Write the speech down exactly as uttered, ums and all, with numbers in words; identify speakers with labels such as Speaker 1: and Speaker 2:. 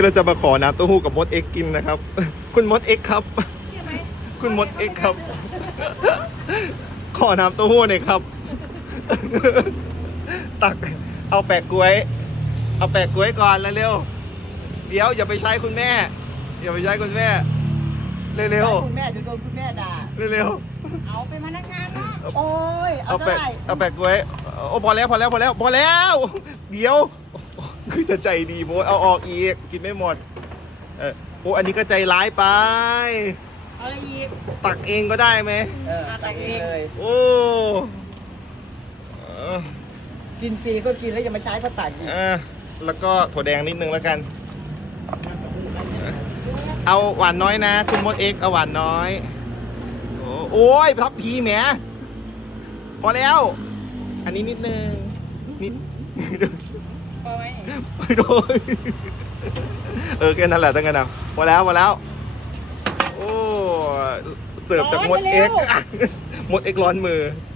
Speaker 1: เราจะมาขอน้ำเต้าหู้กับมดเอ็กกินนะครับ คุณมดเอ็กครับ
Speaker 2: ใช่ไหม
Speaker 1: คุณมดเอ็กครับ ขอน้ำเต้าหู้หน่อยครับ ตักเอาแปะกล้วย เอาแปะกล้วยก่อนเร็วๆเดี๋ยวอย่าไปใช้คุณแม่อย่าไปใช้คุณแม่เร็ว
Speaker 2: คุณแม่เดี๋ยวโดนคุณแม่ด่า
Speaker 1: ๆเร็ว
Speaker 2: เอาเป็นพนักงานเนาะโอ้ย
Speaker 1: ๆ
Speaker 2: เอา
Speaker 1: เอาแปะ
Speaker 2: ได้
Speaker 1: เอาแปะกล้วยโอ้พอแล้วพอแล้วพอแล้วพอแล้ว เดี๋ยวคือจะใจดีโบเอาออกอีกกินไม่หมดเออโอ้อันนี้ก็ใจร้ายไป
Speaker 2: เอาอะไรอีก
Speaker 1: ตักเองก็ได้ไหม
Speaker 2: เออตักเองเลย
Speaker 1: โอ้เออ
Speaker 2: กินฟรีก็กินแล้วอย่ามาใช้พระตักอีก
Speaker 1: อ่ะแล้วก็ถั่วแดงนิดนึงแล้วกัน เอาหวานน้อยนะ คุณมดเอ็กเอาหวานน้อยโอ้โอ้ยพับพีแหมพอแล้ว อันนี้นิดนึงนิด
Speaker 2: พอไหม
Speaker 1: โอ้ยเออแค่นั้นแหละตั้งกันนะพอแล้วพอแล้ว โอ้เสิร์ฟจากมดเอ็กมดเอ็กร้อนมือ